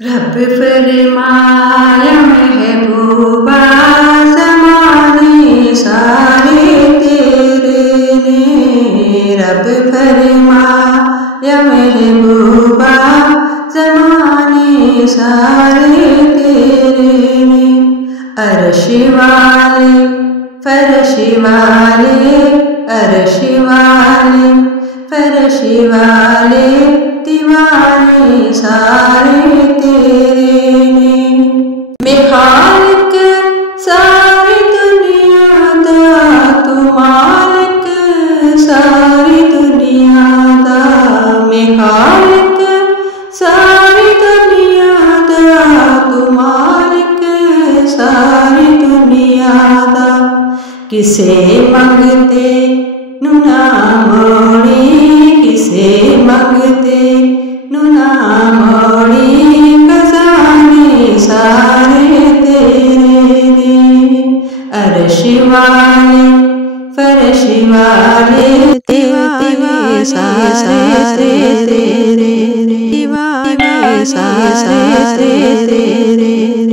रब फरमाया महबूबा ज़माने सारे तेरे ने। रब फरमाया महबूबा ज़माने सारे तेरे ने। अर्श वाले फर्श वाले, अर्श वाले फर्श वाले, दीवाने सारे तेरे ने। मैं खालिक सारी दुनिया दा, तू मालिक सारी दुनिया दा। मैं खालिक सारी दुनिया दा, तू मालिक सारी दुनिया दा। किसे मंगते नू ना मोड़ी, किसे मंगते नू ना मोड़ी, खजाने सारे तेरे ने। अर्श वाले फर्श वाले, दीवाने सारे तेरे, दीवाने सारे तेरे।